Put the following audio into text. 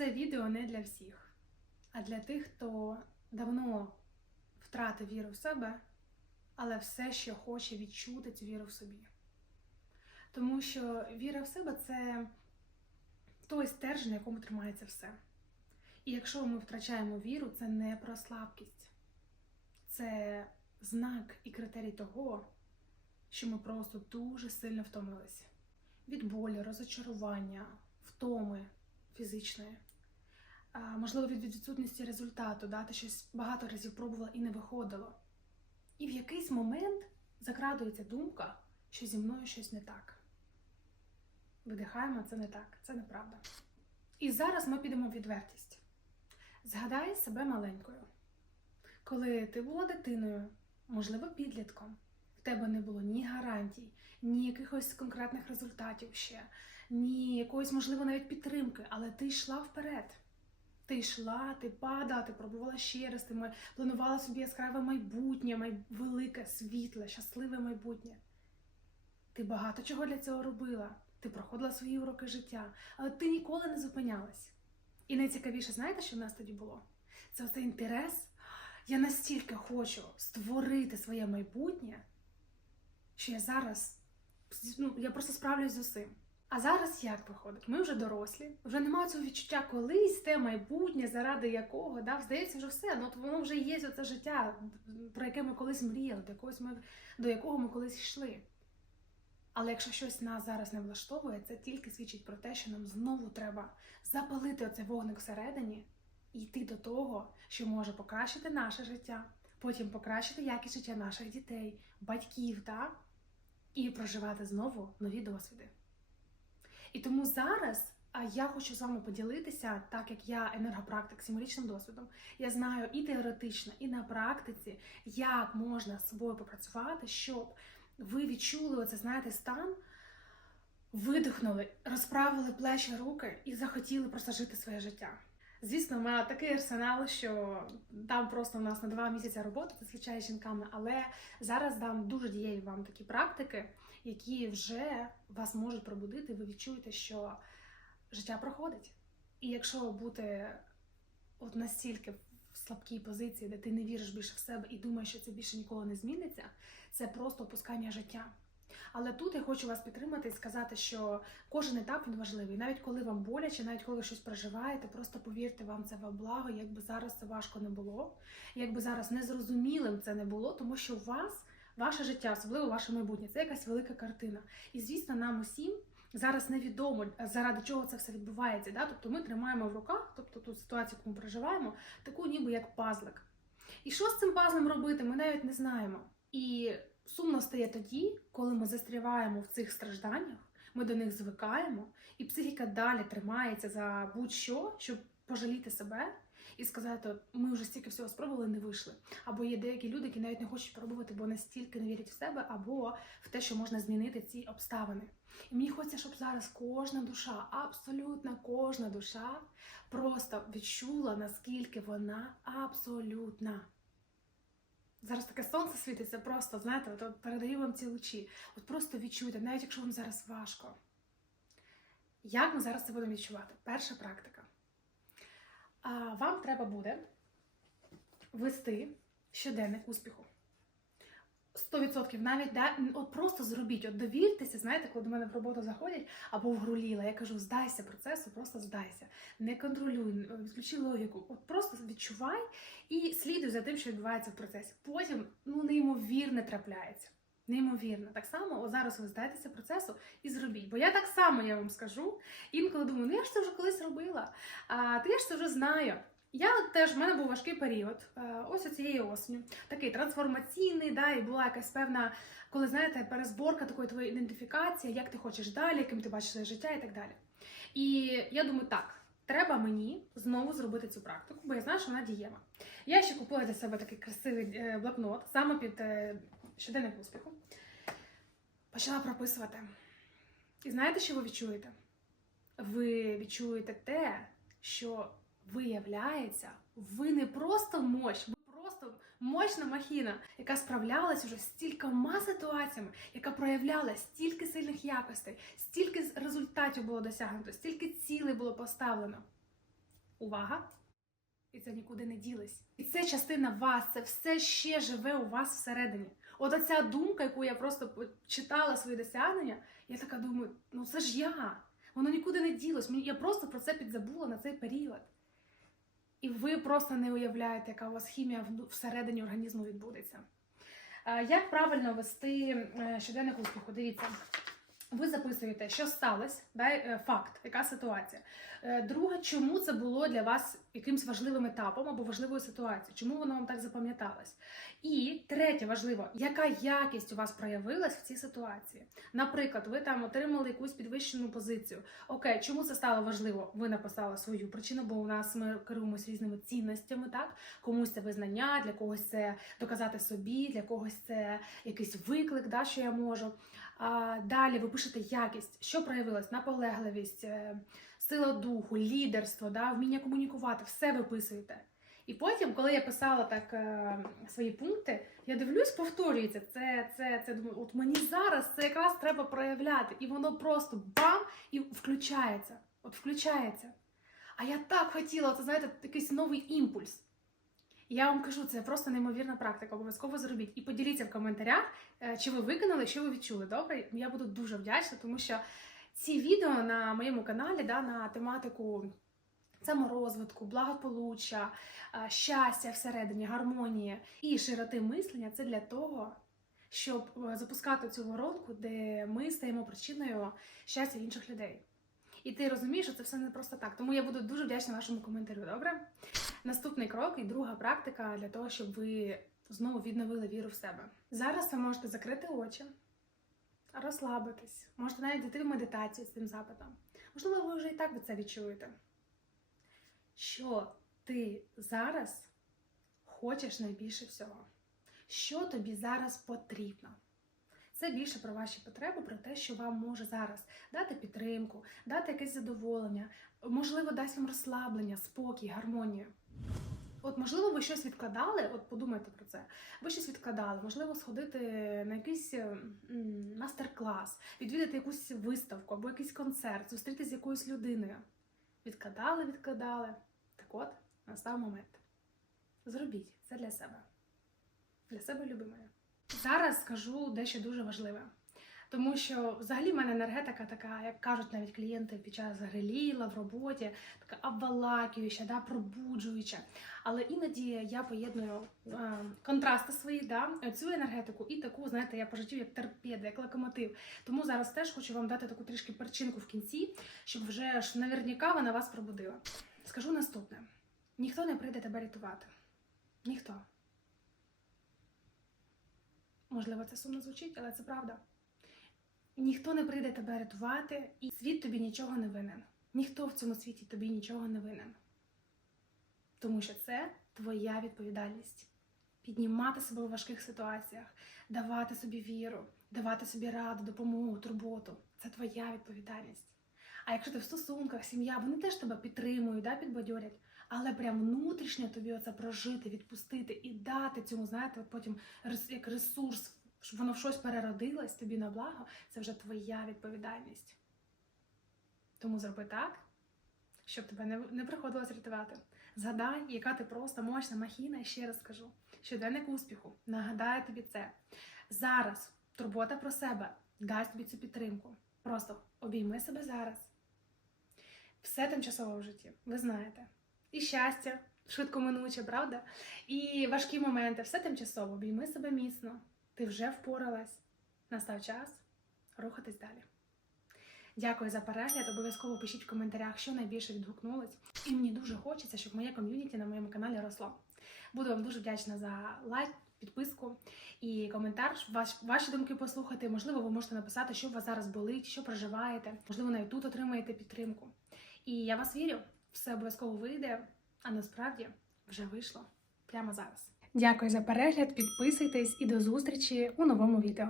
Це відео не для всіх, а для тих, хто давно втратив віру в себе, але все ще хоче відчути цю віру в собі. Тому що віра в себе це той стержень, на якому тримається все. І якщо ми втрачаємо віру, це не про слабкість, це знак і критерій того, що ми просто дуже сильно втомилися від болі, розочарування, втоми фізичної, можливо, від відсутності результату, да, ти щось багато разів пробувала і не виходило. І в якийсь момент закрадується думка, що зі мною щось не так. Видихаємо, це не так, це неправда. І зараз ми підемо в відвертість. Згадай себе маленькою. Коли ти була дитиною, можливо, підлітком, в тебе не було ні гарантій, ні якихось конкретних результатів ще, ні якоїсь, можливо, навіть підтримки, але ти йшла вперед. Ти йшла, ти падала, ти пробувала ще раз, ти планувала собі яскраве майбутнє, май... велике, світле, щасливе майбутнє. Ти багато чого для цього робила. Ти проходила свої уроки життя, але ти ніколи не зупинялась. І найцікавіше, знаєте, що в нас тоді було? Це оцей інтерес. Я настільки хочу створити своє майбутнє, що я зараз ну, я просто справлюсь з усім. А зараз як виходить? Ми вже дорослі, вже немає цього відчуття колись те майбутнє, заради якого, да, здається, вже все. Ну воно вже є оце життя, про яке ми колись мріяли, до якогось ми до якого ми колись йшли. Але якщо щось нас зараз не влаштовує, це тільки свідчить про те, що нам знову треба запалити оцей вогник всередині і йти до того, що може покращити наше життя, потім покращити якість життя наших дітей, батьків, так? і проживати знову нові досвіди. І тому зараз я хочу з вами поділитися, так як я енергопрактик з досвідом, я знаю і теоретично, і на практиці, як можна з собою попрацювати, щоб ви відчули оце, знаєте, стан, видихнули, розправили плечі руки і захотіли просто жити своє життя. Звісно, в мене такий арсенал, що там просто у нас на два місяці роботи зазвичай жінками, але зараз дам дуже дієві вам такі практики, які вже вас можуть пробудити. Ви відчуєте, що життя проходить. І якщо бути от настільки в слабкій позиції, де ти не віриш більше в себе і думаєш, що це більше ніколи не зміниться, це просто опускання життя. Але тут я хочу вас підтримати і сказати, що кожен етап він важливий. Навіть коли вам боляче, навіть коли ви щось проживаєте, просто повірте, вам це во благо, якби зараз це важко не було, якби зараз незрозумілим це не було, тому що у вас ваше життя, особливо ваше майбутнє, це якась велика картина. І звісно, нам усім. Зараз невідомо заради чого це все відбувається. Да? Тобто ми тримаємо в руках, тобто ту ситуацію, яку ми проживаємо, таку ніби як пазлик. І що з цим пазлом робити, ми навіть не знаємо. І сумно стає тоді, коли ми застріваємо в цих стражданнях, ми до них звикаємо, і психіка далі тримається за будь-що, щоб пожаліти себе і сказати, ми вже стільки всього спробували, не вийшли. Або є деякі люди, які навіть не хочуть пробувати, бо настільки не вірять в себе, або в те, що можна змінити ці обставини. І мені хочеться, щоб зараз кожна душа, абсолютно кожна душа, просто відчула, наскільки вона абсолютна. Зараз таке сонце світиться, просто, знаєте, от, передаю вам ці лучі. От просто відчуйте, навіть якщо вам зараз важко. Як ми зараз це будемо відчувати? Перша практика. А вам треба буде вести щоденник успіху. 100% навіть да, от просто зробіть, от довіртеся, знаєте, коли до мене в роботу заходять або в груліла, я кажу, здайся процесу, просто здайся. Не контролюй, відключи логіку. От просто відчувай і слідуй за тим, що відбувається в процесі. Потім ну неймовірне трапляється. Неймовірно. Так само, от зараз ви здайтеся процесу і зробіть. Бо я так само я вам скажу. Інколи думаю, ну я ж це вже колись робила, а то я ж це вже знаю. Я теж в мене був важкий період, е, ось цієї осені, такий трансформаційний, да, і була якась певна, коли знаєте, перезборка такої твоєї ідентифікації, як ти хочеш далі, яким ти бачиш своє життя і так далі. І я думаю, так, треба мені знову зробити цю практику, бо я знаю, що вона дієва. Я ще купила для себе такий красивий е, блокнот, саме під е, щоденник успіху. Почала прописувати. І знаєте, що ви відчуєте? Ви відчуєте те, що виявляється, ви не просто мощ, ви просто мощна махіна, яка справлялась уже з стількома ситуаціями, яка проявляла стільки сильних якостей, стільки результатів було досягнуто, стільки цілей було поставлено. Увага! І це нікуди не ділось. І це частина вас, це все ще живе у вас всередині. От оця думка, яку я просто читала свої досягнення, я така думаю, ну це ж я. Воно нікуди не ділось. Я просто про це підзабула на цей період. І ви просто не уявляєте, яка у вас хімія всередині організму відбудеться. Е, Як правильно вести е, щоденник успіху? Дивіться. Ви записуєте, що сталося, да, е, факт, яка ситуація. Е, Друге, чому це було для вас якимсь важливим етапом або важливою ситуацією, чому воно вам так запам'яталось. І третє важливо, яка якість у вас проявилась в цій ситуації. Наприклад, ви там отримали якусь підвищену позицію. Окей, чому це стало важливо? Ви написали свою причину, бо у нас ми керуємося різними цінностями, так? Комусь це визнання, для когось це доказати собі, для когось це якийсь виклик, да, що я можу. Далі ви пишете якість, що проявилось, наполегливість, е, сила духу, лідерство, да, вміння комунікувати, все виписуєте. І потім, коли я писала так е, свої пункти, я дивлюсь, повторюється. Це, це, це думаю, от мені зараз це якраз треба проявляти. І воно просто бам і включається. От включається. А я так хотіла, це знаєте, якийсь новий імпульс. Я вам кажу, це просто неймовірна практика. Обов'язково зробіть. І поділіться в коментарях, е, чи ви виконали, що ви відчули. Добре? Я буду дуже вдячна, тому що ці відео на моєму каналі да, на тематику саморозвитку, благополуччя, е, щастя всередині, гармонії і широти мислення це для того, щоб е, запускати цю воронку, де ми стаємо причиною щастя інших людей. І ти розумієш, що це все не просто так. Тому я буду дуже вдячна вашому коментарю. Добре? Наступний крок і друга практика для того, щоб ви знову відновили віру в себе. Зараз ви можете закрити очі, розслабитись, можете навіть йти в медитацію з цим запитом. Можливо, ви вже і так ви це відчуєте. Що ти зараз хочеш найбільше всього? Що тобі зараз потрібно? Це більше про ваші потреби, про те, що вам може зараз дати підтримку, дати якесь задоволення, можливо, дасть вам розслаблення, спокій, гармонію. От, можливо, ви щось відкладали, от подумайте про це. Ви щось відкладали, можливо, сходити на якийсь мастер-клас, відвідати якусь виставку або якийсь концерт, зустрітися з якоюсь людиною. Відкладали, відкладали. Так от, настав момент. Зробіть це для себе. Для себе любимої. Зараз скажу дещо дуже важливе. Тому що взагалі в мене енергетика така, як кажуть навіть клієнти під час гриліла в роботі, така обвалакуюча, да, пробуджуюча. Але іноді я поєдную е, контрасти свої, да, цю енергетику і таку, знаєте, я по як торпеда, як локомотив. Тому зараз теж хочу вам дати таку трішки перчинку в кінці, щоб вже ж наверняка вона вас пробудила. Скажу наступне: ніхто не прийде тебе рятувати. Ніхто. Можливо, це сумно звучить, але це правда. Ніхто не прийде тебе рятувати, і світ тобі нічого не винен. Ніхто в цьому світі тобі нічого не винен. Тому що це твоя відповідальність. Піднімати себе у важких ситуаціях, давати собі віру, давати собі раду, допомогу, турботу це твоя відповідальність. А якщо ти в стосунках, сім'я, вони теж тебе підтримують, да, підбадьорять, але прям внутрішньо тобі оце прожити, відпустити і дати цьому, знаєте, от потім як ресурс, щоб воно в щось переродилось тобі на благо, це вже твоя відповідальність. Тому зроби так, щоб тебе не, не приходилось рятувати. Згадай, яка ти просто мощна махіна, і ще раз скажу. Щоденник успіху, нагадаю тобі це. Зараз турбота про себе дасть тобі цю підтримку. Просто обійми себе зараз. Все тимчасово в житті, ви знаєте. І щастя, швидко минуче, правда? І важкі моменти, все тимчасово. Обійми себе міцно. Ти вже впоралась. Настав час рухатись далі. Дякую за перегляд. Обов'язково пишіть в коментарях, що найбільше відгукнулось. І мені дуже хочеться, щоб моє ком'юніті на моєму каналі росло. Буду вам дуже вдячна за лайк, підписку і коментар. Ваш, ваші думки послухати. Можливо, ви можете написати, що у вас зараз болить, що проживаєте. Можливо, навіть тут отримаєте підтримку. І я вас вірю, все обов'язково вийде, а насправді вже вийшло прямо зараз. Дякую за перегляд, підписуйтесь і до зустрічі у новому відео.